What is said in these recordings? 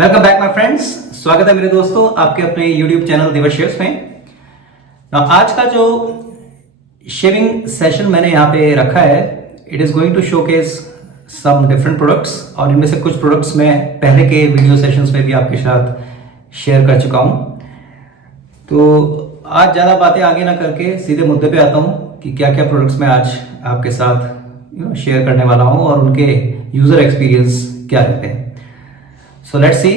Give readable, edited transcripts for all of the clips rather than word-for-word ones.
Welcome back my friends. स्वागत है मेरे दोस्तों आपके अपने YouTube चैनल दिवस शेव्स में। आज का जो शेविंग सेशन मैंने यहाँ पे रखा है, it is going to showcase some different products और इनमें से कुछ प्रोडक्ट्स मैं पहले के वीडियो सेशंस में भी आपके साथ शेयर कर चुका हूँ। तो आज ज़्यादा बातें आगे ना करके सीधे मुद्दे पे आता हूँ कि क्या क्या प्रोडक्ट्स मैं आज आपके साथ शेयर करने वाला हूँ और उनके यूज़र एक्सपीरियंस क्या रहते हैं। So let's see.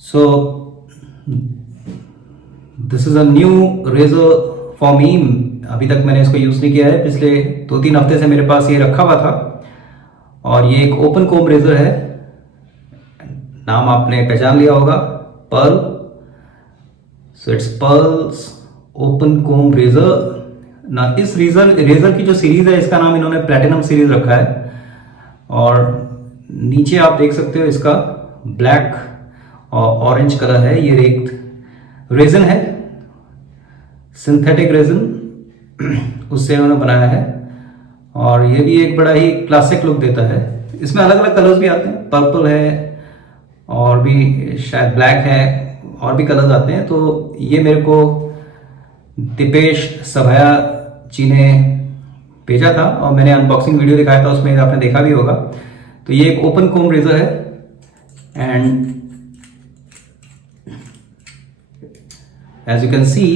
So this is a new razor for me. अभी तक मैंने इसको यूज नहीं किया है। पिछले 2-3 हफ्ते से मेरे पास ये रखा हुआ था और ये एक ओपन कोम रेजर है। नाम आपने पहचान लिया होगा, pearl. So it's pearls open comb razor ना। इस रेजर की जो सीरीज है, इसका नाम इन्होंने प्लैटिनम सीरीज रखा है और नीचे आप देख सकते हो इसका ब्लैक और ऑरेंज कलर है। ये एक रेजन है, सिंथेटिक रेजन, उससे उन्होंने बनाया है और ये भी एक बड़ा ही क्लासिक लुक देता है। इसमें अलग अलग कलर्स भी आते हैं, पर्पल है और भी शायद ब्लैक है और भी कलर्स आते हैं। तो ये मेरे को दीपेश सभाया जी ने भेजा था और मैंने अनबॉक्सिंग वीडियो दिखाया था, उसमें आपने देखा भी होगा। तो ये एक ओपन कोम रेजर है and as you can see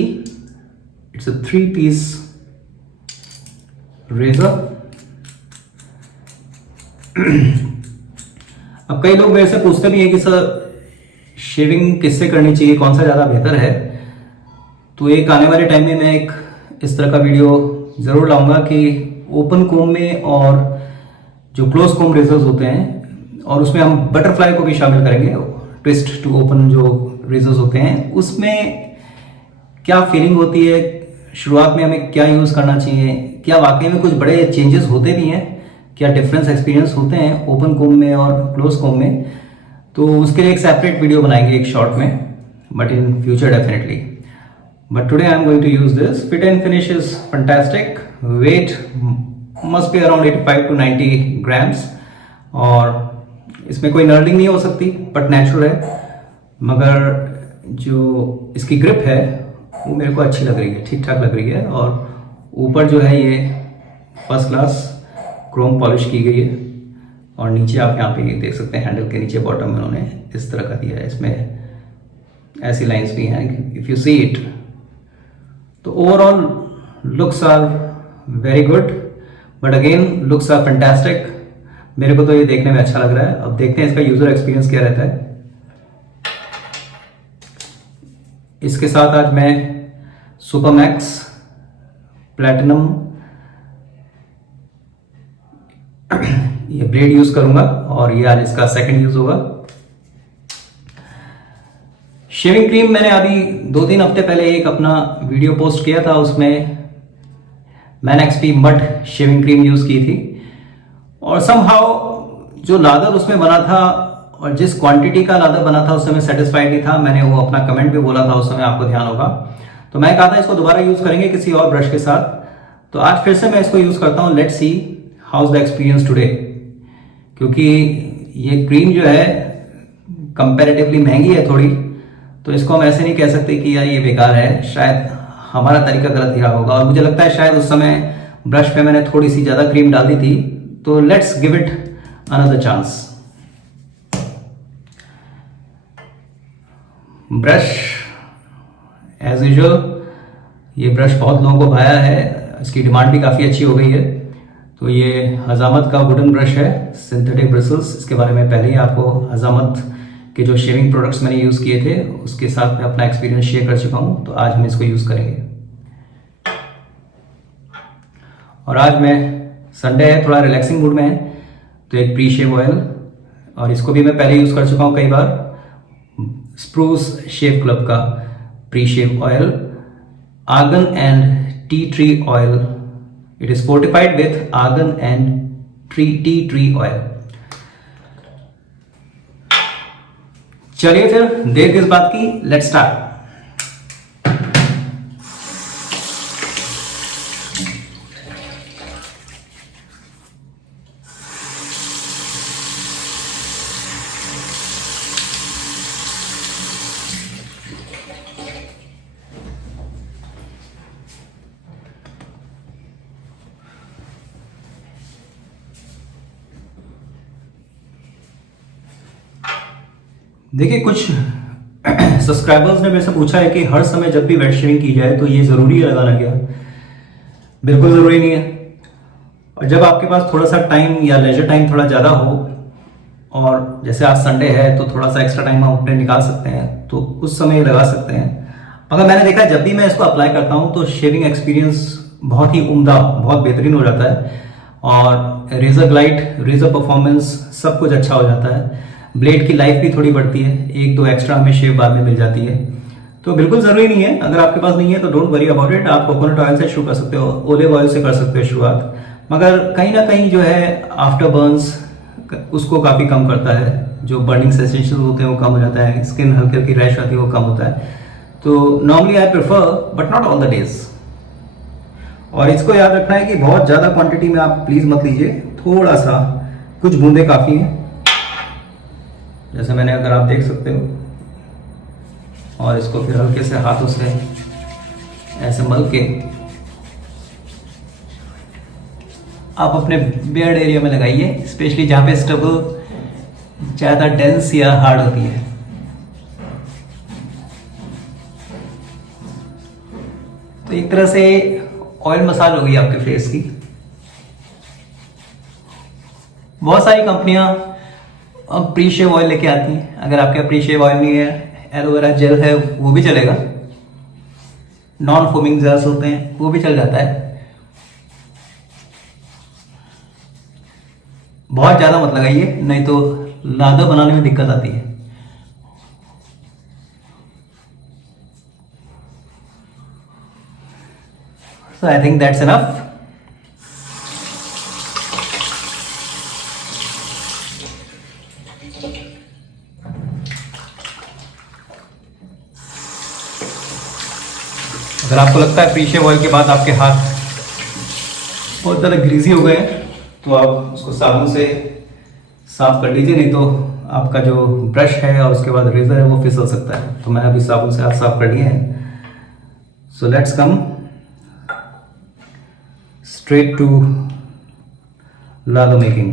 it's a 3-piece razor. अब कई लोग मेरे से पूछते भी हैं कि सर शेविंग किससे करनी चाहिए, कौन सा ज्यादा बेहतर है। तो एक आने वाले टाइम में मैं एक इस तरह का वीडियो जरूर लाऊंगा कि ओपन कोम में और जो क्लोज कोम रेजर्स होते हैं, और उसमें हम बटरफ्लाई को भी शामिल करेंगे, ट्विस्ट टू ओपन जो रेजर्स होते हैं, उसमें क्या फीलिंग होती है, शुरुआत में हमें क्या यूज करना चाहिए, क्या वाकई में कुछ बड़े चेंजेस होते भी हैं, क्या डिफरेंस एक्सपीरियंस होते हैं ओपन कोम में और क्लोज कोम में। तो उसके लिए एक सेपरेट वीडियो बनाएंगे एक शॉर्ट में, but in future definitely. But today I am going to use this. Fit and finish is fantastic. Weight must be around 85 to 90 grams और इसमें कोई नर्लिंग नहीं हो सकती, बट नेचुरल है। मगर जो इसकी ग्रिप है वो मेरे को अच्छी लग रही है, ठीक ठाक लग रही है। और ऊपर जो है ये फर्स्ट क्लास क्रोम पॉलिश की गई है और नीचे आप यहाँ पे देख सकते हैं हैंडल के नीचे बॉटम में उन्होंने इस तरह का दिया है। इसमें ऐसी लाइंस भी हैं, इफ यू सी इट। तो overall looks are very good, but again looks are fantastic. मेरे को तो ये देखने में अच्छा लग रहा है। अब देखते हैं इसका यूजर एक्सपीरियंस क्या रहता है। इसके साथ आज मैं सुपरमैक्स प्लैटिनम ये ब्लेड यूज करूंगा और ये आज इसका सेकंड यूज होगा। शेविंग क्रीम मैंने अभी 2-3 हफ्ते पहले एक अपना वीडियो पोस्ट किया था, उसमें मैंने XP mud shaving cream use की थी और समहाउ जो लादर उसमें बना था और जिस क्वांटिटी का लादर बना था उससे मैं सेटिस्फाइड नहीं था। मैंने वो अपना कमेंट भी बोला था उस समय, आपको ध्यान होगा। तो मैं कहा था इसको दोबारा यूज करेंगे किसी और ब्रश के साथ। तो आज फिर से मैं इसको यूज करता हूँ। Let's see how is the experience today. क्योंकि ये क्रीम जो है कंपैरेटिवली महंगी है थोड़ी, तो इसको हम ऐसे नहीं कह सकते कि यार ये बेकार है। शायद हमारा तरीका गलत दिया होगा और मुझे लगता है शायद उस समय ब्रश पे मैंने थोड़ी सी ज्यादा क्रीम डाल दी थी। तो let's give it another chance. Brush as usual, ये ब्रश बहुत लोगों को भाया है, इसकी डिमांड भी काफी अच्छी हो गई है। तो ये हजामत का वुडन ब्रश है, सिंथेटिक ब्रिसल्स। इसके बारे में पहले ही आपको हजामत के जो शेविंग प्रोडक्ट्स मैंने यूज किए थे उसके साथ मैं अपना एक्सपीरियंस शेयर कर चुका हूं। तो आज हम इसको यूज करेंगे। और आज मैं संडे है, थोड़ा रिलैक्सिंग मूड में है, तो एक प्री शेव ऑयल, और इसको भी मैं पहले यूज कर चुका हूं कई बार, स्प्रूस शेव क्लब का pre shave oil, argan and tea tree oil. It is fortified with argan and tea tree oil. चलिए फिर देर किस बात की, लेट्स स्टार्ट। देखिए, कुछ सब्सक्राइबर्स ने मेरे से पूछा है कि हर समय जब भी वेट शेविंग की जाए तो ये ज़रूरी है लगाना क्या? बिल्कुल ज़रूरी नहीं है। और जब आपके पास थोड़ा सा टाइम या लेजर टाइम थोड़ा ज़्यादा हो, और जैसे आज संडे है तो थोड़ा सा एक्स्ट्रा टाइम आप अपने निकाल सकते हैं, तो उस समय ये लगा सकते हैं। मगर मैंने देखा है जब भी मैं इसको अप्लाई करता हूँ तो शेविंग एक्सपीरियंस बहुत ही उम्दा, बहुत बेहतरीन हो जाता है, और रेजर ग्लाइड, रेजर परफॉर्मेंस सब कुछ अच्छा हो जाता है। ब्लेड की लाइफ भी थोड़ी बढ़ती है, एक दो एक्स्ट्रा हमें शेव बाद में मिल जाती है। तो बिल्कुल ज़रूरी नहीं है, अगर आपके पास नहीं है तो डोंट वरी अबाउट इट। आप कोकोनट ऑयल से शुरू कर सकते हो, ओलिव ऑयल से कर सकते हो शुरुआत। मगर कहीं ना कहीं जो है आफ्टर बर्न्स उसको काफ़ी कम करता है, जो बर्निंग सेंसेशन होते हैं वो कम हो जाता है, स्किन हल्की हल्की रैश आती है वो कम होता है। तो normally I prefer, but not all the days. और इसको याद रखना है कि बहुत ज़्यादा क्वांटिटी में आप प्लीज़ मत लीजिए, थोड़ा सा, कुछ बूंदे काफ़ी हैं, जैसे मैंने, अगर आप देख सकते हो। और इसको फिर हल्के से हाथों से ऐसे मल के आप अपने बियर्ड एरिया में लगाइए, स्पेशली जहाँ पे स्टबल ज़्यादा डेंस या हार्ड होती है। तो एक तरह से ऑयल मसाज हो गई आपके फेस की। बहुत सारी कंपनियां अब प्री शेव ऑयल लेके आती हैं। अगर आपके यहाँ प्री शेव ऑयल नहीं है, एलोवेरा जेल है, वो भी चलेगा। नॉन फोमिंग जेल्स होते हैं, वो भी चल जाता है। बहुत ज़्यादा मत लगाइए, नहीं तो लादा बनाने में दिक्कत आती है। So I think that's enough. अगर आपको लगता है प्री शेव ऑयल के बाद आपके हाथ बहुत ज़्यादा ग्रीजी हो गए हैं तो आप उसको साबुन से साफ कर लीजिए, नहीं तो आपका जो ब्रश है और उसके बाद रेजर है वो फिसल सकता है। तो मैंने अभी साबुन से हाथ साफ कर लिए हैं। So let's come straight to lather making.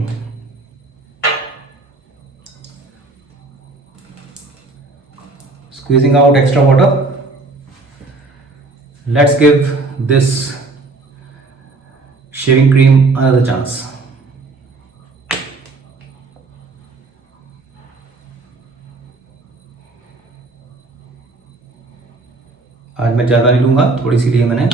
Squeezing out extra water. Let's give this shaving cream another chance. आज मैं ज़्यादा नहीं लूँगा, थोड़ी सी लिए मैंने।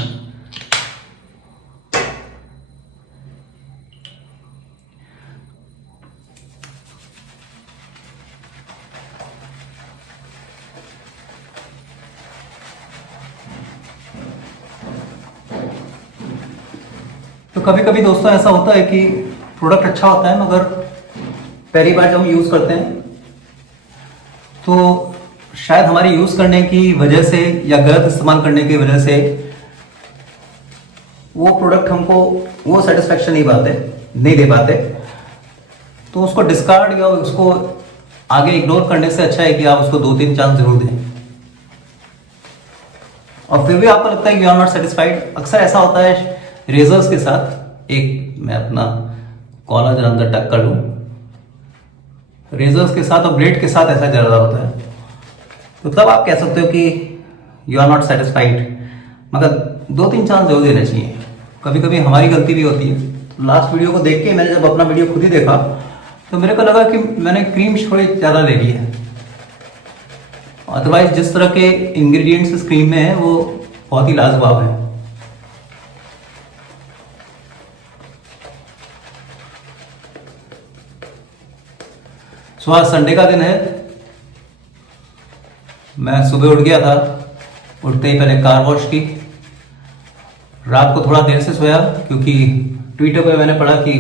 तो कभी कभी दोस्तों ऐसा होता है कि प्रोडक्ट अच्छा होता है, मगर पहली बार जब हम यूज़ करते हैं तो शायद हमारी यूज़ करने की वजह से या गलत इस्तेमाल करने की वजह से वो प्रोडक्ट हमको वो सेटिस्फेक्शन नहीं दे पाते। तो उसको डिस्कार्ड या उसको आगे इग्नोर करने से अच्छा है कि आप उसको 2-3 चांस जरूर दें। और फिर भी आपको लगता है कि यू आर नॉट सेटिस्फाइड। अक्सर ऐसा होता है रेजर्स के साथ। एक मैं अपना कॉलर जरा अंदर टक कर लूँ। रेजर्स के साथ और ब्लेड के साथ ऐसा ज़्यादा होता है, तो तब आप कह सकते हो कि यू आर नॉट सेटिस्फाइड। मगर 2-3 चांस जरूर देना चाहिए। कभी कभी हमारी गलती भी होती है। लास्ट वीडियो को देख के मैंने जब अपना वीडियो खुद ही देखा तो मेरे को लगा कि मैंने क्रीम थोड़ी ज़्यादा ले ली है। अदरवाइज जिस तरह के इंग्रेडिएंट्स इस क्रीम में है वो बहुत ही लाजवाब है। सो आज संडे का दिन है। मैं सुबह उठ गया था, उठते ही पहले कार वॉश की। रात को थोड़ा देर से सोया क्योंकि ट्विटर पे मैंने पढ़ा कि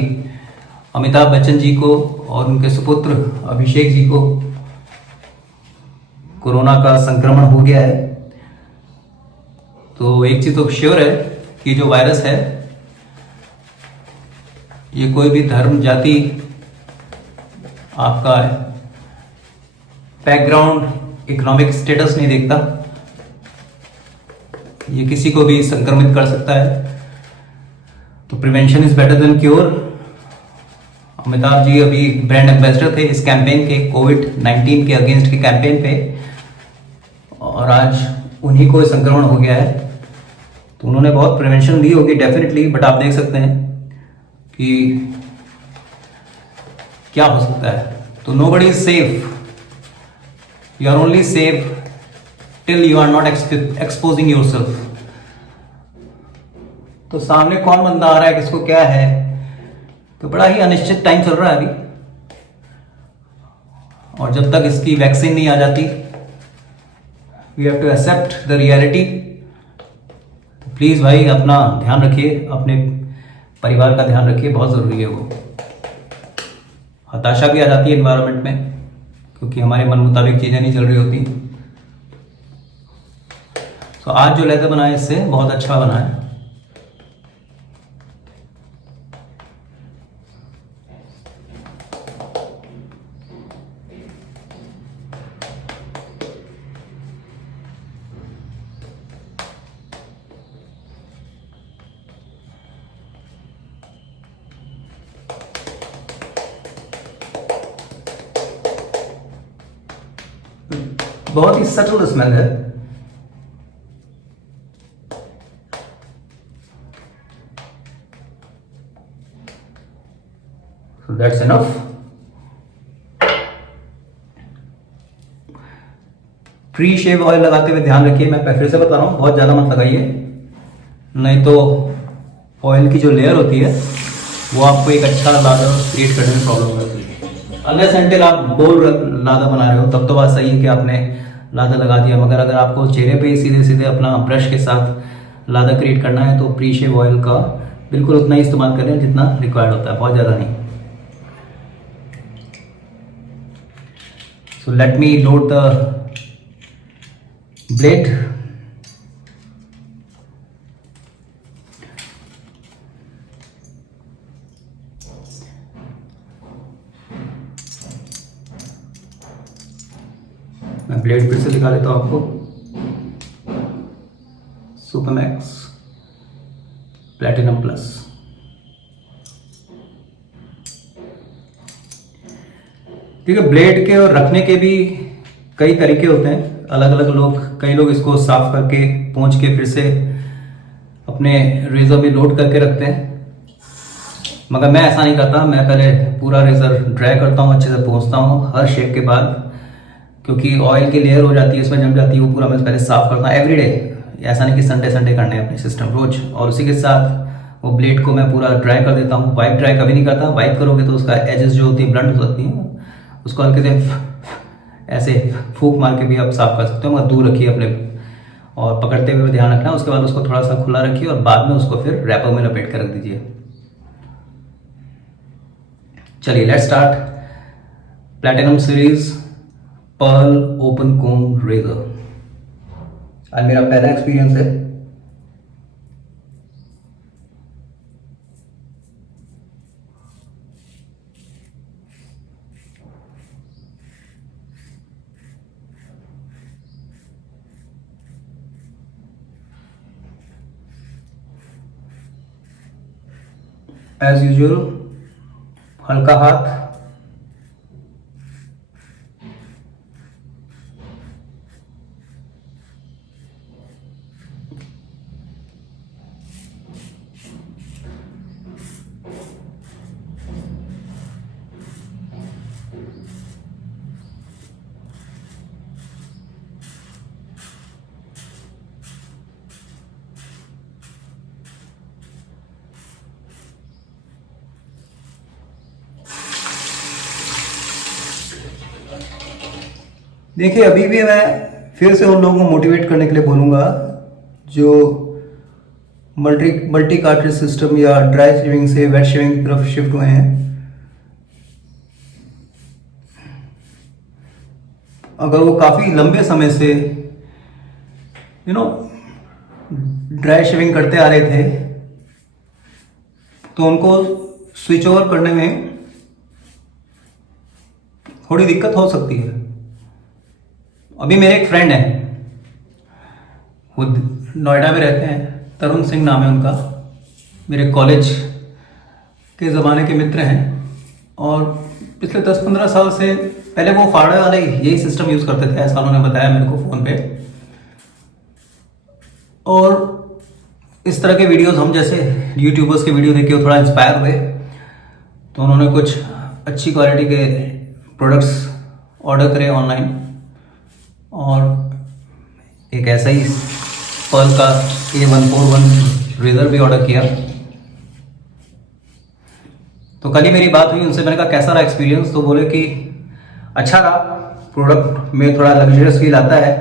अमिताभ बच्चन जी को और उनके सुपुत्र अभिषेक जी को कोरोना का संक्रमण हो गया है। तो एक चीज तो श्योर है कि जो वायरस है ये कोई भी धर्म, जाति, आपका बैकग्राउंड, इकोनॉमिक स्टेटस नहीं देखता। ये किसी को भी संक्रमित कर सकता है। तो prevention is better than cure. Amitabh ji अभी ब्रांड एम्बेसडर थे इस कैंपेन के, कोविड-19 के अगेंस्ट के कैंपेन पे, और आज उन्हीं को संक्रमण हो गया है। तो उन्होंने बहुत प्रिवेंशन ली होगी डेफिनेटली, बट आप देख सकते हैं कि क्या हो सकता है। तो nobody is safe, you are only safe till you are not exposing yourself. तो सामने कौन बंदा आ रहा है, किसको क्या है, तो बड़ा ही अनिश्चित टाइम चल रहा है अभी, और जब तक इसकी वैक्सीन नहीं आ जाती, we have to accept the reality. तो प्लीज भाई अपना ध्यान रखिए, अपने परिवार का ध्यान रखिए, बहुत जरूरी है वो। हताशा भी आ जाती है एनवायरनमेंट में, क्योंकि हमारे मन मुताबिक चीजें नहीं चल रही होती। तो आज जो लेदर बना है इससे बहुत अच्छा बना है। बहुत ही सटल स्मेल है। So that's enough. Pre shave oil लगाते हुए ध्यान रखिए, मैं फिर से बता रहा हूं, बहुत ज्यादा मत लगाइए, नहीं तो ऑयल की जो लेयर होती है वो आपको एक अच्छा लादा क्रिएट करने में प्रॉब्लम हो जाती है। अनलेस अनटिल आप बोल लादा बना रहे हो तब तो बात सही है कि आपने लादा लगा दिया, मगर अगर आपको चेहरे पे ही सीधे सीधे अपना ब्रश के साथ लादा क्रिएट करना है तो प्री शेव ऑयल का बिल्कुल उतना ही इस्तेमाल करें जितना रिक्वायर्ड होता है, बहुत ज़्यादा नहीं। So let me load the blade. मैं ब्लेड फिर से दिखा देता हूँ आपको। Supermax platinum plus. ठीक है, ब्लेड के और रखने के भी कई तरीके होते हैं, अलग अलग लोग, कई लोग इसको साफ करके पोंछ के फिर से अपने रेजर में लोड करके रखते हैं, मगर मैं ऐसा नहीं करता। मैं पहले पूरा रेजर ड्राई करता हूँ, अच्छे से पोंछता हूँ हर शेप के बाद, क्योंकि ऑयल की लेयर हो जाती है, इसमें जम जाती है, वो पूरा मैं पहले साफ करता हूँ एवरीडे। ऐसा नहीं कि संडे संडे करने अपने सिस्टम रोज। और उसी के साथ वो ब्लेड को मैं पूरा ड्राई कर देता हूँ। वाइप ड्राई कभी नहीं करता, वाइप करोगे तो उसका एजेस जो होती है ब्लंट हो सकती है, उसको हल्के से ऐसे फूंक मार के भी आप साफ कर सकते हो, मगर दूर रखिए अपने, और पकड़ते हुए ध्यान रखना। उसके बाद उसको थोड़ा सा खुला रखिए और बाद में उसको फिर रैपर में लपेट कर रख दीजिए। चलिए let's start platinum series pearl open comb razor. आज मेरा पहला एक्सपीरियंस है। एज यूजुअल हल्का हाथ, देखिए अभी भी मैं फिर से उन लोगों को मोटिवेट करने के लिए बोलूँगा जो मल्टी कार्ट्रिज सिस्टम या ड्राई शेविंग से वेट शेविंग की तरफ शिफ्ट हुए हैं। अगर वो काफ़ी लंबे समय से ड्राई शेविंग करते आ रहे थे तो उनको स्विच ओवर करने में थोड़ी दिक्कत हो सकती है। अभी मेरे एक फ्रेंड है, वो नोएडा में रहते हैं, तरुण सिंह नाम है उनका, मेरे कॉलेज के ज़माने के मित्र हैं। और पिछले 10-15 साल से पहले वो फाड़े वाले यही सिस्टम यूज़ करते थे, ऐसा उन्होंने बताया मेरे को फ़ोन पे। और इस तरह के वीडियोस हम जैसे यूट्यूबर्स के वीडियो देख के थोड़ा इंस्पायर हुए, तो उन्होंने कुछ अच्छी क्वालिटी के प्रोडक्ट्स ऑर्डर करे ऑनलाइन, और एक ऐसा ही पर्ल का A141 रेजर भी ऑर्डर किया। तो कल ही मेरी बात हुई उनसे, मैंने कहा कैसा रहा एक्सपीरियंस, तो बोले कि अच्छा रहा, प्रोडक्ट में थोड़ा लग्जरियस फील आता है।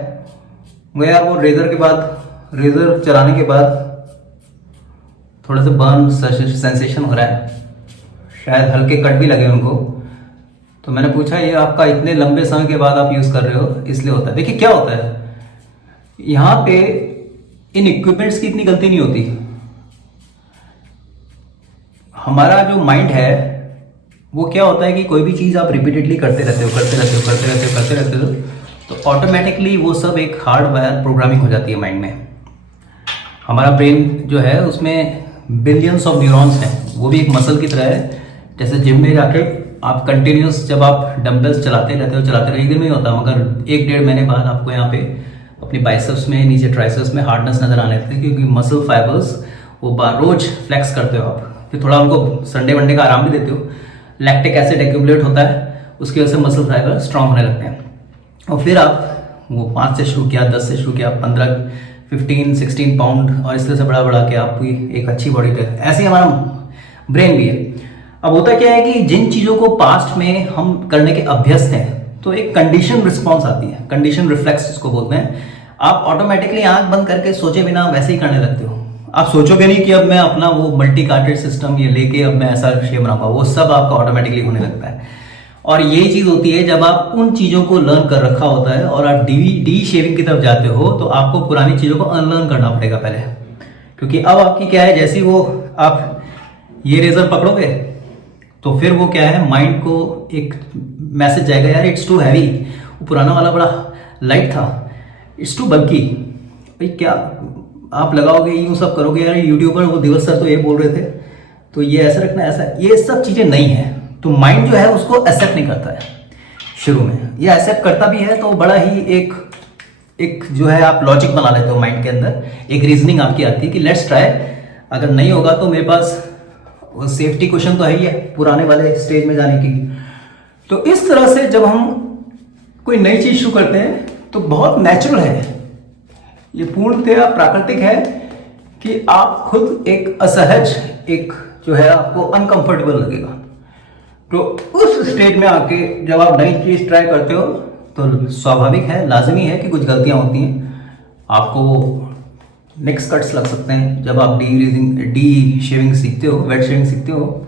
वो यार वो रेज़र चलाने के बाद थोड़ा सा बर्न सेंसेशन हो रहा है, शायद हल्के कट भी लगे उनको। तो मैंने पूछा ये आपका इतने लंबे समय के बाद आप यूज़ कर रहे हो इसलिए होता है? देखिए क्या होता है, यहाँ पे इन इक्विपमेंट्स की इतनी गलती नहीं होती। हमारा जो माइंड है वो क्या होता है कि कोई भी चीज़ आप रिपीटेडली करते रहते हो, तो ऑटोमेटिकली वो सब एक हार्डवायर प्रोग्रामिंग हो जाती है माइंड में। हमारा ब्रेन जो है उसमें बिलियंस ऑफ न्यूरॉन्स हैं, वो भी एक मसल की तरह है। जैसे जिम में जाके आप कंटिन्यूस जब आप डंबल्स चलाते रहते हो, एक दिन में ही होता, मगर 1-1.5 महीने बाद आपको यहाँ पे अपनी बाइसेप्स में, नीचे ट्राइसेप्स में हार्डनेस नजर आने लगती है, क्योंकि मसल फाइबर्स वो रोज फ्लेक्स करते हो आप, फिर थोड़ा उनको संडे वनडे का आराम भी देते हो, लैक्टिक एसिड एक्यूमुलेट होता है, उसकी वजह से मसल फाइबर स्ट्रांग होने लगते हैं। और फिर आप वो 5 से शुरू किया, 10 से शुरू किया, 15, 15, 16 पाउंड, और इस तरह से बढ़ा के आपकी एक अच्छी बॉडी पे, ऐसे ही हमारा ब्रेन भी है। अब होता क्या है कि जिन चीज़ों को पास्ट में हम करने के अभ्यस्त हैं, तो एक कंडीशन रिस्पॉन्स आती है, कंडीशन रिफ्लेक्स जिसको बोलते हैं। आप ऑटोमेटिकली आंख बंद करके सोचे बिना वैसे ही करने लगते हो। आप सोचोगे नहीं कि अब मैं अपना वो मल्टी कार्टेज सिस्टम ये लेके अब मैं ऐसा शेप बनाऊंगा, वो सब आपका ऑटोमेटिकली होने लगता है। और ये चीज़ होती है जब आप उन चीज़ों को लर्न कर रखा होता है और आप डी शेविंग की तरफ जाते हो, तो आपको पुरानी चीज़ों को अनलर्न करना पड़ेगा पहले। क्योंकि अब आपकी क्या है, जैसे वो आप ये रेजर पकड़ोगे तो फिर वो क्या है, माइंड को एक मैसेज जाएगा, यार इट्स टू हैवी, वो पुराना वाला बड़ा लाइट था, इट्स टू बल्की। भाई क्या आप लगाओगे, यूँ सब करोगे, यार यूट्यूबर वो दिवस सर तो ये बोल रहे थे, तो ये ऐसा रखना, ऐसा, ये सब चीज़ें नहीं है। तो माइंड जो है उसको एक्सेप्ट नहीं करता है शुरू में, ये एक्सेप्ट करता भी है तो बड़ा ही एक जो है आप लॉजिक बना लेते हो माइंड के अंदर, एक रीजनिंग आपकी आती है कि लेट्स ट्राई, अगर नहीं होगा तो मेरे पास वो सेफ्टी क्वेश्चन तो है ही है पुराने वाले स्टेज में जाने की। तो इस तरह से जब हम कोई नई चीज शुरू करते हैं तो बहुत नेचुरल है, ये पूर्णतः प्राकृतिक है कि आप खुद एक असहज, एक जो है आपको अनकंफर्टेबल लगेगा। तो उस स्टेज में आके जब आप नई चीज ट्राई करते हो तो स्वाभाविक है, लाजमी है कि कुछ गलतियां होती हैं, आपको नेक्स्ट कट्स लग सकते हैं जब आप डी शेविंग सीखते हो, वेट शेविंग सीखते हो।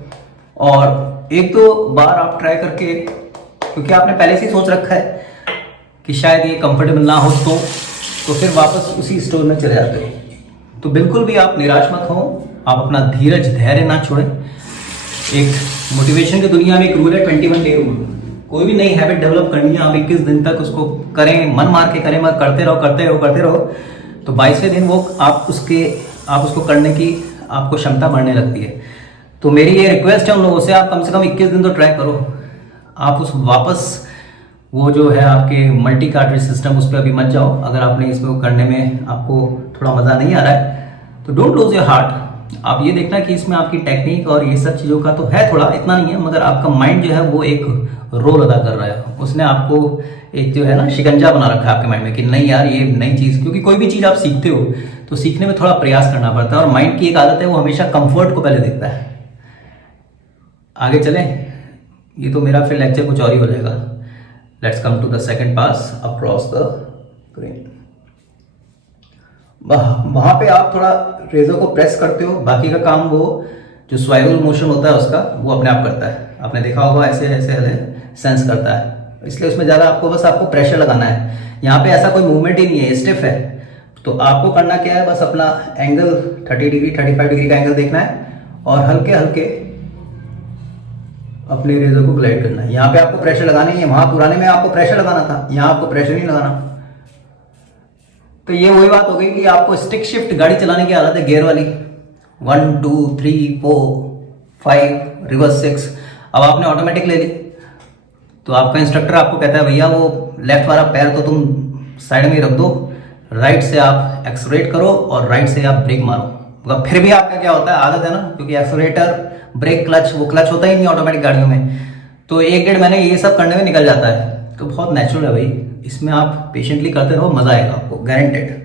और एक दो बार आप ट्राई करके, क्योंकि आपने पहले से ही सोच रखा है कि शायद ये कंफर्टेबल ना हो, तो फिर वापस उसी स्टोर में चले जाते हो। तो बिल्कुल भी आप निराश मत हो, आप अपना धीरज धैर्य ना छोड़ें। एक मोटिवेशन की दुनिया में एक रूल है 21 डे रूल। कोई भी नई हैबिट डेवलप करनी है, आप 21 दिन तक उसको करें, मन मार के करें, मत करते रहो, तो 22वें दिन वो आप उसको करने की आपको क्षमता बढ़ने लगती है। तो मेरी ये रिक्वेस्ट है उन लोगों से, आप कम से कम 21 दिन तो ट्राई करो। आप उस वापस वो जो है आपके मल्टी कार्ट्रिज सिस्टम, उस पर अभी मत जाओ। अगर आपने इसको करने में आपको थोड़ा मज़ा नहीं आ रहा है तो डोंट लूज योर हार्ट। आप ये देखना कि इसमें आपकी टेक्निक और ये सब चीज़ों का तो है, थोड़ा इतना नहीं है, मगर आपका माइंड जो है वो एक रोल अदा कर रहा है। उसने आपको एक जो है ना शिकंजा बना रखा है आपके माइंड में कि नहीं यार ये नई चीज़, क्योंकि कोई भी चीज़ आप सीखते हो तो सीखने में थोड़ा प्रयास करना पड़ता है, और माइंड की एक आदत है वो हमेशा कंफर्ट को पहले देखता है। आगे चलें, ये तो मेरा फिर लेक्चर कुछ और ही हो जाएगा। Let's come to the second pass across the grain. वहां पे आप थोड़ा रेजर को प्रेस करते हो, बाकी का काम वो जो स्वाइवल मोशन होता है उसका वो अपने आप करता है। आपने देखा होगा ऐसे सेंस करता है, इसलिए उसमें ज़्यादा आपको प्रेशर लगाना है। यहाँ पे ऐसा कोई मूवमेंट ही नहीं है, स्टिफ है। तो आपको करना क्या है, बस अपना एंगल 30 डिग्री 35 डिग्री का एंगल देखना है और हल्के हल्के अपने रेजर को ग्लाइड करना है। यहाँ पे आपको प्रेशर लगाना ही है, वहां पुराने में आपको प्रेशर लगाना था, यहाँ आपको प्रेशर नहीं लगाना। तो ये वही बात हो गई कि आपको स्टिक शिफ्ट गाड़ी चलाने की आदत है, गियर वाली 1 2 3 4 5 रिवर्स 6। अब आपने ऑटोमेटिक ले ली, तो आपका इंस्ट्रक्टर आपको कहता है भैया वो लेफ्ट वाला पैर तो तुम साइड में ही रख दो, राइट से आप एक्सलरेट करो और राइट से आप ब्रेक मारो। मगर फिर भी आपका क्या होता है, आदत है ना, क्योंकि एक्सलरेटर ब्रेक क्लच वो क्लच होता ही नहीं ऑटोमेटिक गाड़ियों में, तो 1-1.5 महीने ये सब करने में निकल जाता है। तो बहुत नेचुरल है भाई, इसमें आप पेशेंटली करते रहो, मजा आएगा आपको गारंटेड।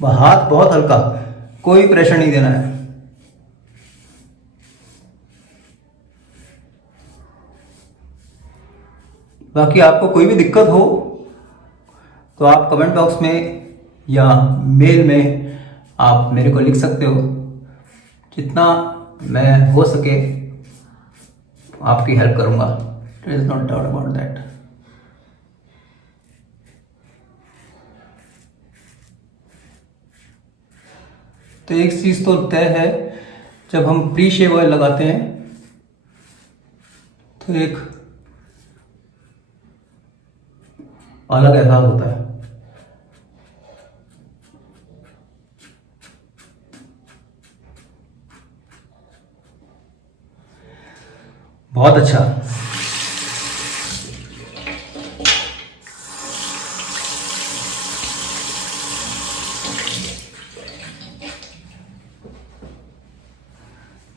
हाथ बहुत हल्का, कोई प्रेशर नहीं देना है। बाकी आपको कोई भी दिक्कत हो तो आप कमेंट बॉक्स में या मेल में आप मेरे को लिख सकते हो, जितना मैं हो सके आपकी हेल्प करूंगा, there is not doubt about that. तो एक चीज तो तय है, जब हम प्री शेव ऑयल लगाते हैं तो एक अलग एहसास होता है। बहुत अच्छा।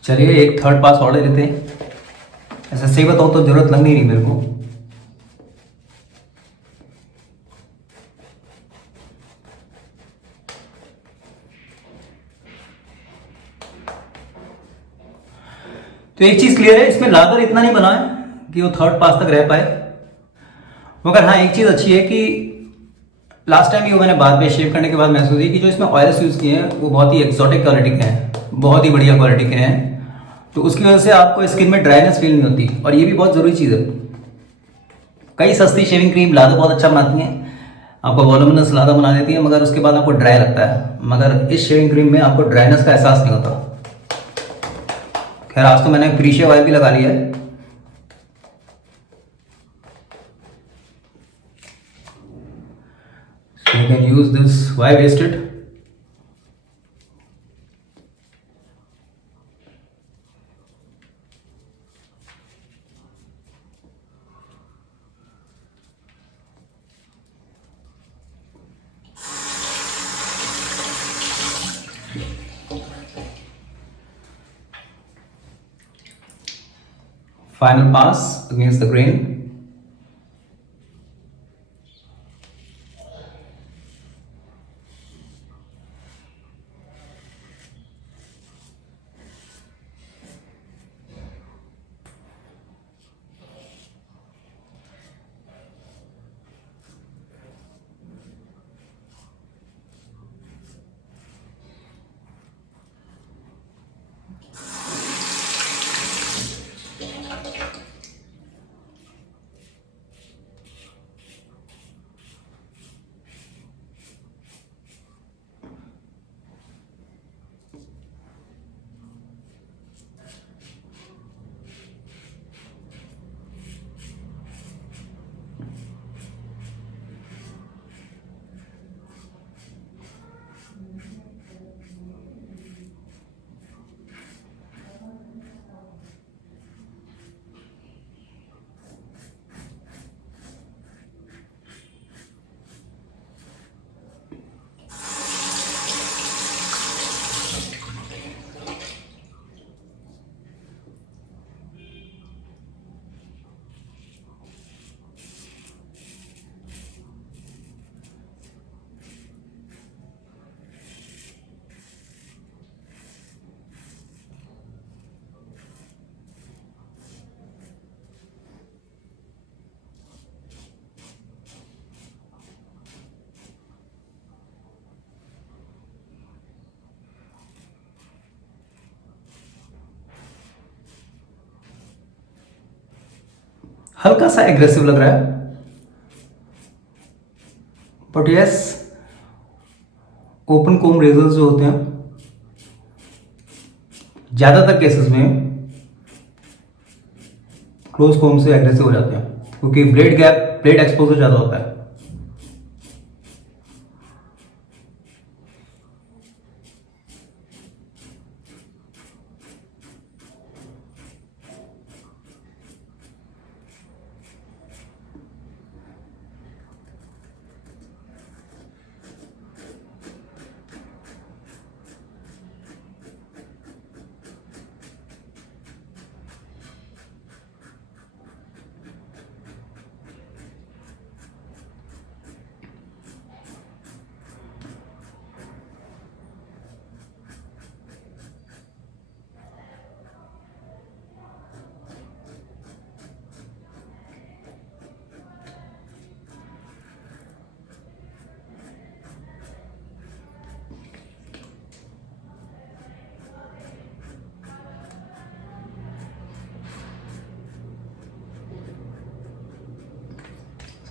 चलिए एक थर्ड पास ऑर्डर लेते हैं। ऐसा सही बताओ तो जरूरत लगनी नहीं मेरे को। तो एक चीज क्लियर है, इसमें लादर इतना नहीं बना है कि वो थर्ड पास तक रह पाए। मगर हाँ एक चीज अच्छी है कि लास्ट टाइम ये मैंने बाद में शेव करने के बाद महसूस हुई कि जो इसमें ऑयल्स यूज किए हैं वो बहुत ही एक्सोटिक क्वालिटी के हैं, बहुत ही बढ़िया क्वालिटी के हैं। तो उसकी वजह से आपको स्किन में ड्राइनेस फील नहीं होती, और ये भी बहुत जरूरी चीज है। कई सस्ती शेविंग क्रीम लादर बहुत अच्छा बनाती हैं, आपको वॉल्यूमिनस लादर बना देती है, मगर उसके बाद आपको ड्राई लगता है। मगर इस शेविंग क्रीम में आपको ड्राइनेस का एहसास नहीं होता। खैर आज तो मैंने प्री शेव ऑयल भी लगा लिया है। So you can use this, why waste it? Final pass against the grain. हल्का सा एग्रेसिव लग रहा है, but yes open comb razors जो होते हैं ज्यादातर केसेस में क्लोज कोम से एग्रेसिव हो जाते हैं, क्योंकि ब्लेड गैप, ब्लेड एक्सपोजर ज्यादा होता है।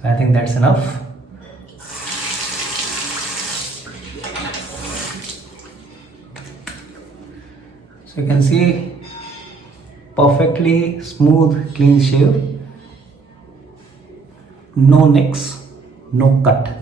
I think that's enough. So you can see perfectly smooth clean shave, no nicks, no cut.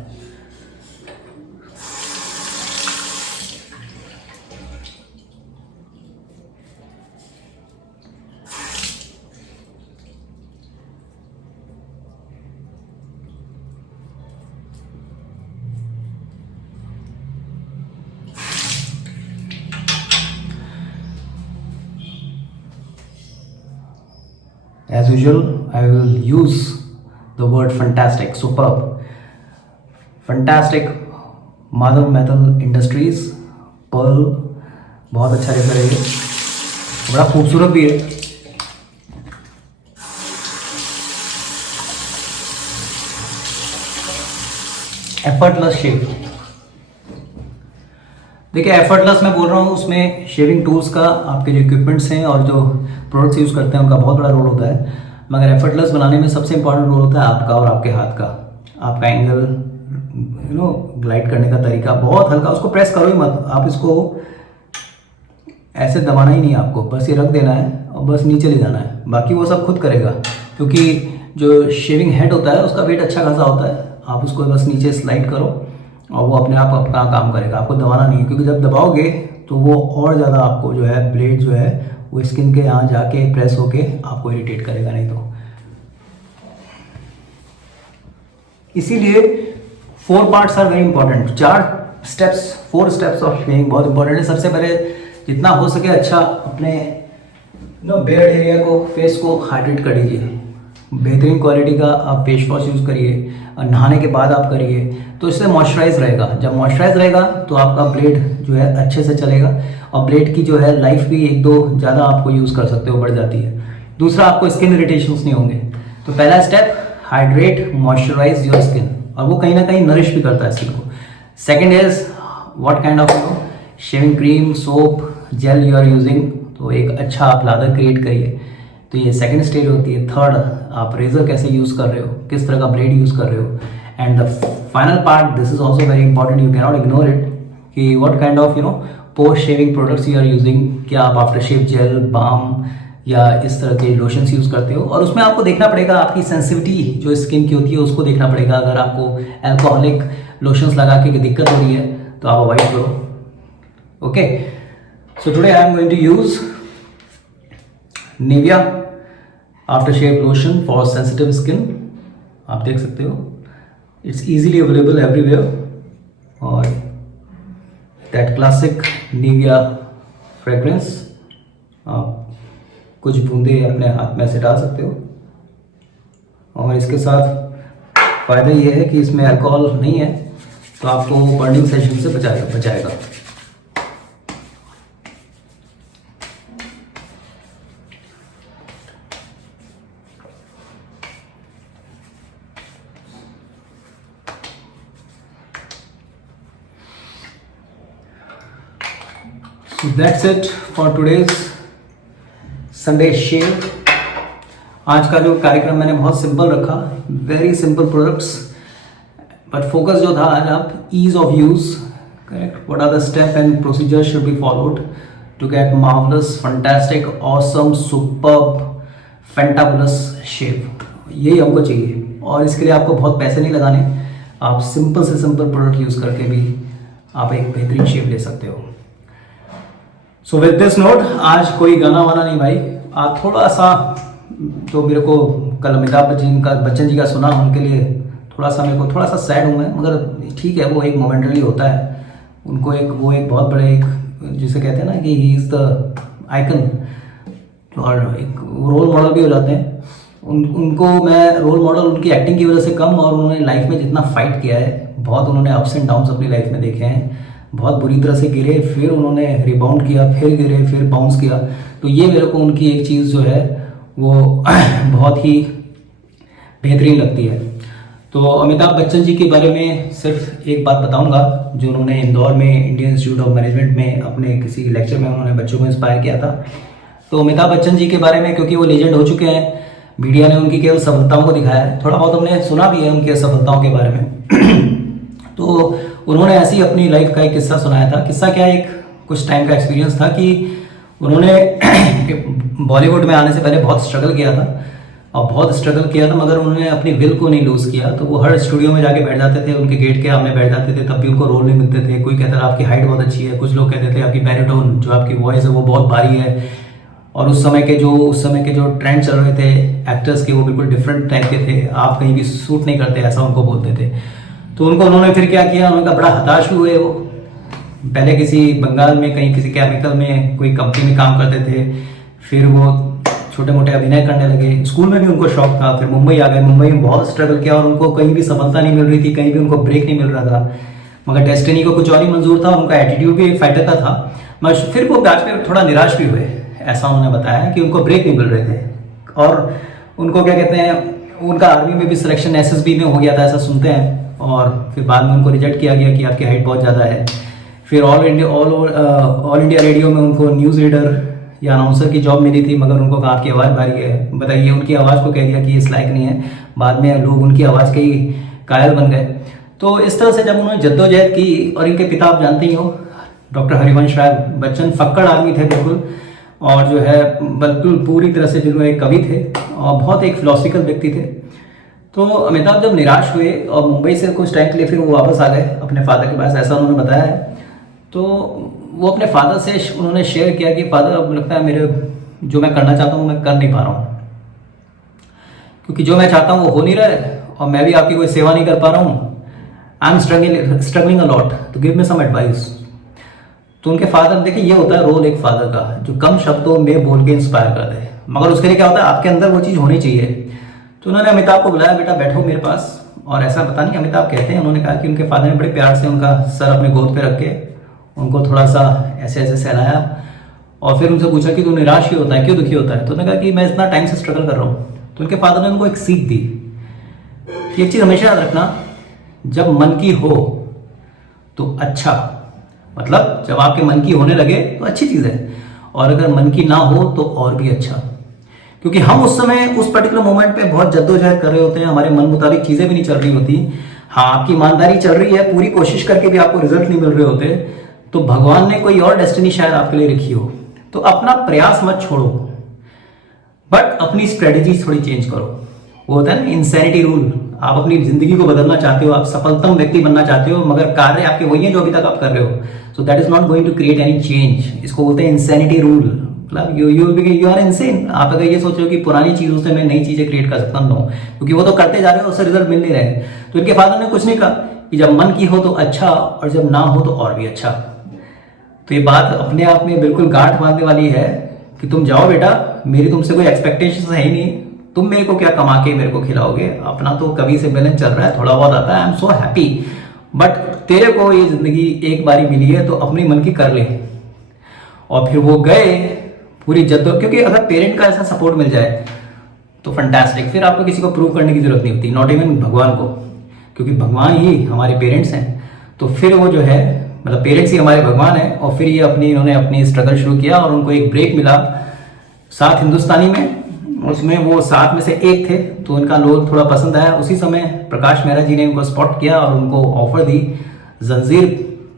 As usual, I will use the word fantastic, superb, fantastic. Madhav metal industries pearl बहुत अच्छा razor है ये, बड़ा खूबसूरत भी है. Effortless shave. देखिए effortless मैं बोल रहा हूँ, उसमें शेविंग टूल्स का, आपके जो इक्विपमेंट्स हैं और जो प्रोडक्ट्स यूज़ करते हैं उनका बहुत बड़ा रोल होता है. मगर एफर्टलेस बनाने में सबसे इंपॉर्टेंट रोल होता है आपका और आपके हाथ का. आपका एंगल, ग्लाइड करने का तरीका बहुत हल्का, उसको प्रेस करो ही मत. आप इसको ऐसे दबाना ही नहीं है आपको, बस ये रख देना है और बस नीचे ले जाना है. बाकी वो सब खुद करेगा, क्योंकि जो शेविंग हेड होता है उसका वेट अच्छा खासा होता है. आप उसको बस नीचे स्लाइड करो और वो अपने आप अपना काम करेगा. आपको दबाना नहीं है, क्योंकि जब दबाओगे तो वो और ज़्यादा आपको जो है ब्लेड जो है वो स्किन के यहाँ जाके प्रेस होके आपको इरिटेट करेगा. नहीं तो इसीलिए 4 parts are very important. 4 steps of shaving बहुत इंपॉर्टेंट है. सबसे पहले जितना हो सके अच्छा अपने बियर्ड एरिया को, फेस को हाइड्रेट कर लीजिए. बेहतरीन क्वालिटी का आप फेस वॉश यूज़ करिए और नहाने के बाद आप करिए, तो इससे मॉइस्चराइज रहेगा. जब मॉइस्चराइज रहेगा तो आपका ब्लेड जो है अच्छे से चलेगा और ब्लेड की जो है लाइफ भी 1-2 ज़्यादा आपको यूज़ कर सकते हो, बढ़ जाती है. दूसरा, आपको स्किन इरिटेशंस नहीं होंगे. तो पहला step, hydrate, moisturize your skin, और वो कहीं ना कहीं नरिश भी करता है स्किन को. Second is what kind of shaving cream, soap, gel you are using. तो एक अच्छा आप लादर क्रिएट करिए. तो ये सेकंड स्टेज होती है. थर्ड, आप रेजर कैसे यूज़ कर रहे हो, किस तरह का ब्लेड यूज़ कर रहे हो. And the final part, this is also very important, you can not ignore it, कि what kind of post shaving products you are using. क्या आप आफ्टर शेव जेल, बाम या इस तरह के लोशंस यूज़ करते हो. और उसमें आपको देखना पड़ेगा आपकी सेंसिटिविटी जो स्किन की होती है उसको देखना पड़ेगा. अगर आपको अल्कोहलिक लोशंस लगा के दिक्कत हो रही है तो आप अवॉइड करो. Okay, so today I am going to use Nivea after shave lotion for sensitive skin. आप देख सकते हो, इट्स इजीली अवेलेबल एवरीवेयर. और दैट क्लासिक निविया फ्रेग्रेंस, आप कुछ बूंदे अपने हाथ में ऐसे डाल सकते हो. और इसके साथ फ़ायदा ये है कि इसमें अल्कोहल नहीं है, तो आपको बर्निंग सेशन से बचाएगा. So that's it for today's Sunday shave. आज का जो कार्यक्रम मैंने बहुत सिंपल रखा, very simple products, but focus जो था आज आप ease of use, correct, what are the step and procedure should be followed to get marvellous, fantastic, awesome, superb, fantabulous shave. यही हमको चाहिए, और इसके लिए आपको बहुत पैसे नहीं लगाने. आप सिंपल से सिंपल प्रोडक्ट यूज़ करके भी आप एक बेहतरीन शेव ले सकते हो. सो विद दिस नोट, आज कोई गाना वाना नहीं भाई. आज थोड़ा सा तो मेरे को कल अमिताभ बच्चन जी का सुना, उनके लिए थोड़ा सा मेरे को थोड़ा सा सैड हूँ मैं, मगर ठीक है, वो एक मोमेंटली होता है. उनको एक बहुत बड़े एक जिसे कहते हैं ना कि ही इज़ द आइकन, और एक रोल मॉडल भी हो जाते हैं. उनको मैं रोल मॉडल उनकी एक्टिंग की वजह से कम, और उन्होंने लाइफ में जितना फाइट किया है, बहुत उन्होंने अप्स एंड डाउन्स अपनी लाइफ में देखे हैं. बहुत बुरी तरह से गिरे, फिर उन्होंने रिबाउंड किया, फिर गिरे, फिर बाउंस किया. तो ये मेरे को उनकी एक चीज़ जो है वो बहुत ही बेहतरीन लगती है. तो अमिताभ बच्चन जी के बारे में सिर्फ एक बात बताऊंगा, जो उन्होंने इंदौर में इंडियन इंस्टीट्यूट ऑफ मैनेजमेंट में अपने किसी लेक्चर में उन्होंने बच्चों को इंस्पायर किया था. तो अमिताभ बच्चन जी के बारे में, क्योंकि वो लेजेंड हो चुके हैं, मीडिया ने उनकी केवल सफलताओं को दिखाया है, थोड़ा बहुत हमने सुना भी है उनकी सफलताओं के बारे में। तो उन्होंने ऐसी अपनी लाइफ का एक किस्सा सुनाया था। किस्सा क्या, एक कुछ टाइम का एक्सपीरियंस था कि उन्होंने बॉलीवुड में आने से पहले बहुत स्ट्रगल किया था, और बहुत स्ट्रगल किया था, मगर उन्होंने अपनी विल को नहीं लूज़ किया। तो वो हर स्टूडियो में जाके बैठ जाते थे, उनके गेट के सामने बैठ जाते थे, तब भी उनको रोल नहीं मिलते थे। कोई कहता था आपकी हाइट बहुत अच्छी है, कुछ लोग कहते थे आपकी बैरिटोन जो आपकी वॉइस है वो बहुत भारी है, और उस समय के जो ट्रेंड चल रहे थे एक्टर्स के वो बिल्कुल डिफरेंट टाइप के थे, आप कहीं भी सूट नहीं करते, ऐसा उनको बोलते थे। तो उन्होंने फिर क्या किया, उन्होंने बड़ा हताश हुए। वो पहले किसी बंगाल में कहीं किसी केमिकल में कोई कंपनी में काम करते थे, फिर वो छोटे मोटे अभिनय करने लगे। स्कूल में भी उनको शौक था, फिर मुंबई आ गए। मुंबई में बहुत स्ट्रगल किया और उनको कहीं भी सफलता नहीं मिल रही थी, कहीं भी उनको ब्रेक नहीं मिल रहा था, मगर डेस्टिनी को कुछ और ही मंजूर था। उनका एटीट्यूड भी एक फाइटर का था, मगर फिर वो बाद में थोड़ा निराश भी हुए। ऐसा उन्होंने बताया कि उनको ब्रेक नहीं मिल रहे थे, और उनको क्या कहते हैं, उनका आर्मी में भी सिलेक्शन एसएसबी में हो गया था, ऐसा सुनते हैं। और फिर बाद में उनको रिजेक्ट किया गया कि आपकी हाइट बहुत ज़्यादा है। फिर ऑल इंडिया रेडियो में उनको न्यूज़ रीडर या अनाउंसर की जॉब मिली थी, मगर उनको कहा आपकी आवाज़ भारी है, बताइए। उनकी आवाज़ को कह दिया कि इस लायक नहीं है। बाद में लोग उनकी आवाज़ के ही कायल बन गए। तो इस तरह से जब उन्होंने जद्दोजहद की, और इनके पिता आप जानते ही हो डॉक्टर हरिवंश राय बच्चन, फक्कड़ आदमी थे बिल्कुल, और जो है बिल्कुल पूरी तरह से जो एक कवि थे और बहुत एक फिलोसफिकल व्यक्ति थे। तो अमिताभ जब निराश हुए और मुंबई से कुछ टाइम के लिए फिर वो वापस आ गए अपने फादर के पास, ऐसा उन्होंने बताया है। तो वो अपने फादर से उन्होंने शेयर किया कि फादर अब लगता है मेरे जो मैं करना चाहता हूँ मैं कर नहीं पा रहा हूँ, क्योंकि जो मैं चाहता हूँ वो हो नहीं रहा है, और मैं भी आपकी कोई सेवा नहीं कर पा रहा हूँ। I am struggling a lot, तो गिव मी सम एडवाइस। तो उनके फादर, देखिए ये होता है रोल एक फादर का, जो कम शब्दों में बोल के इंस्पायर कर दे, मगर उसके लिए क्या होता है आपके अंदर वो चीज़ होनी चाहिए। तो उन्होंने अमिताभ को बुलाया, बेटा बैठो मेरे पास, और ऐसा पता नहीं अमिताभ कहते हैं, उन्होंने कहा कि उनके फादर ने बड़े प्यार से उनका सर अपने गोद पे रख के उनको थोड़ा सा ऐसे ऐसे सहलाया, और फिर उनसे पूछा कि तू निराश क्यों होता है, क्यों दुखी होता है। तो उन्होंने कहा कि मैं इतना टाइम से स्ट्रगल कर रहा हूँ। तो उनके फादर ने उनको एक सीख दी कि एक चीज़ हमेशा याद रखना, जब मन की हो तो अच्छा, मतलब जब आपके मन की होने लगे तो अच्छी चीज़ है, और अगर मन की ना हो तो और भी अच्छा, क्योंकि हम उस समय उस पर्टिकुलर मोमेंट पे बहुत जद्दोजहद कर रहे होते हैं, हमारे मन मुताबिक चीज़ें भी नहीं चल रही होती। हाँ, आपकी ईमानदारी चल रही है, पूरी कोशिश करके भी आपको रिजल्ट नहीं मिल रहे होते, तो भगवान ने कोई और डेस्टिनी शायद आपके लिए रखी हो। तो अपना प्रयास मत छोड़ो, बट अपनी स्ट्रेटेजी थोड़ी चेंज करो। वो होता है ना इंसैनिटी रूल, आप अपनी जिंदगी को बदलना चाहते हो, आप सफलतम व्यक्ति बनना चाहते हो, मगर कार्य आपके वही है जो अभी तक आप कर रहे हो, so that is not going to create any change. इसको बोलते हैं इंसैनिटी रूल, मतलब यू आर इनसेन। आप अगर ये सोच रहे हो कि पुरानी चीजों से मैं नई चीजें क्रिएट कर सकता हूँ, क्योंकि वो तो करते जा रहे हो, उससे रिजल्ट मिल नहीं रहे। तो इनके फादर ने कुछ नहीं कहा कि जब मन की हो तो अच्छा, और जब ना हो तो और भी अच्छा। तो ये बात अपने आप में बिल्कुल गांठ बांधने वाली है कि तुम जाओ बेटा, मेरी तुमसे कोई एक्सपेक्टेशन है ही नहीं, तुम मेरे को क्या कमा के मेरे को खिलाओगे, अपना तो कभी से बैलेंस चल रहा है, थोड़ा बहुत आता है, I am so happy, but तेरे को ये जिंदगी एक बारी मिली है तो अपनी मन की कर ले। और फिर वो गए पूरी जद्दोजहद, क्योंकि अगर पेरेंट का ऐसा सपोर्ट मिल जाए तो फंटास्टिक, फिर आपको किसी को प्रूव करने की जरूरत नहीं होती, नॉट इवन भगवान को, क्योंकि भगवान ही हमारे पेरेंट्स हैं। तो फिर वो जो है, मतलब पेरेंट्स ही हमारे भगवान है। और फिर ये इन्होंने अपनी स्ट्रगल शुरू किया, और उनको एक ब्रेक मिला 7 हिंदुस्तानी में, उसमें वो 7 में से एक थे, तो उनका लोग थोड़ा पसंद आया। उसी समय प्रकाश मेहरा जी ने उनको स्पॉट किया और उनको ऑफर दी जंजीर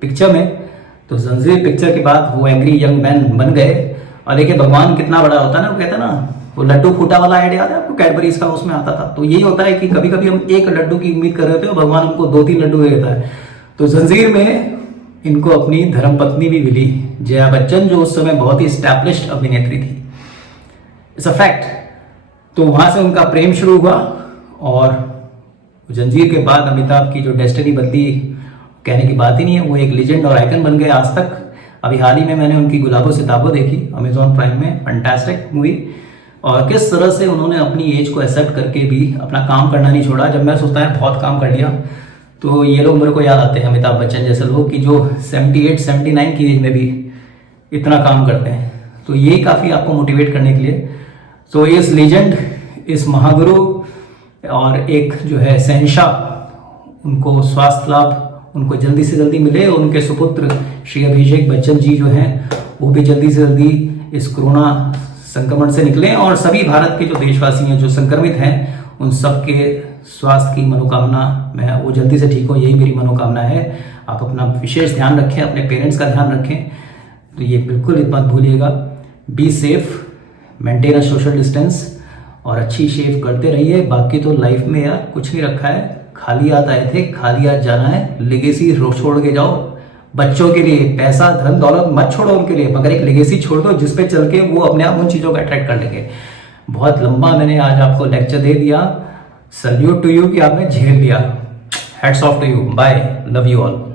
पिक्चर में। तो जंजीर पिक्चर के बाद वो एंग्री यंग मैन बन गए। और देखिए भगवान कितना बड़ा होता है ना, वो कहता है ना, वो लड्डू फूटा वाला ऐड याद है आपको, कैडबरीज का उसमें आता था। तो यही होता है कि कभी कभी हम एक लड्डू की उम्मीद कर रहे होते हैं, भगवान हमको 2-3 लड्डू दे देता है। तो जंजीर में इनको अपनी धर्मपत्नी भी मिली, जया बच्चन, जो उस समय बहुत ही स्टैब्लिश्ड अभिनेत्री थी, इट्स अ फैक्ट। तो वहां से उनका प्रेम शुरू हुआ, और जंजीर के बाद अमिताभ की जो डेस्टिनी बदली कहने की बात ही नहीं है, वो एक लेजेंड और आइकन बन गए आज तक। अभी हाल ही में मैंने उनकी गुलाबो सिताबो देखी अमेजॉन प्राइम में, फैंटास्टिक मूवी, और किस तरह से उन्होंने अपनी एज को एक्सेप्ट करके भी अपना काम करना नहीं छोड़ा। जब मैं सोचता है बहुत काम कर लिया, तो ये लोग मेरे को याद आते हैं, अमिताभ बच्चन जैसे लोग कि जो 78-79 की एज में भी इतना काम करते हैं। तो ये काफ़ी आपको मोटिवेट करने के लिए। तो इस लेजेंड, इस महागुरु और एक जो है शहंशाह, उनको स्वास्थ्य लाभ उनको जल्दी से जल्दी मिले, और उनके सुपुत्र श्री अभिषेक बच्चन जी जो हैं वो भी जल्दी से जल्दी इस कोरोना संक्रमण से निकलें और सभी भारत के जो देशवासी हैं जो संक्रमित हैं उन सबके स्वास्थ्य की मनोकामना मैं वो जल्दी से ठीक हो, यही मेरी मनोकामना है। आप अपना विशेष ध्यान रखें, अपने पेरेंट्स का ध्यान रखें, तो ये बिल्कुल मत भूलिएगा। Be safe, maintain a social distance और अच्छी शेव करते रहिए। बाकी तो लाइफ में यार कुछ नहीं रखा है, खाली हाथ आए थे, खाली हाथ जाना है। लेगेसी छोड़ के जाओ बच्चों के लिए, पैसा धन दौलत मत छोड़ो उनके लिए, मगर एक लेगेसी छोड़ दो जिसपे चल के वो अपने आप उन चीज़ों को अट्रैक्ट कर लेंगे। बहुत लंबा मैंने आज आपको लेक्चर दे दिया। सल्यूट टू यू कि आपने झेल लिया। Hats off to you, bye, love you all.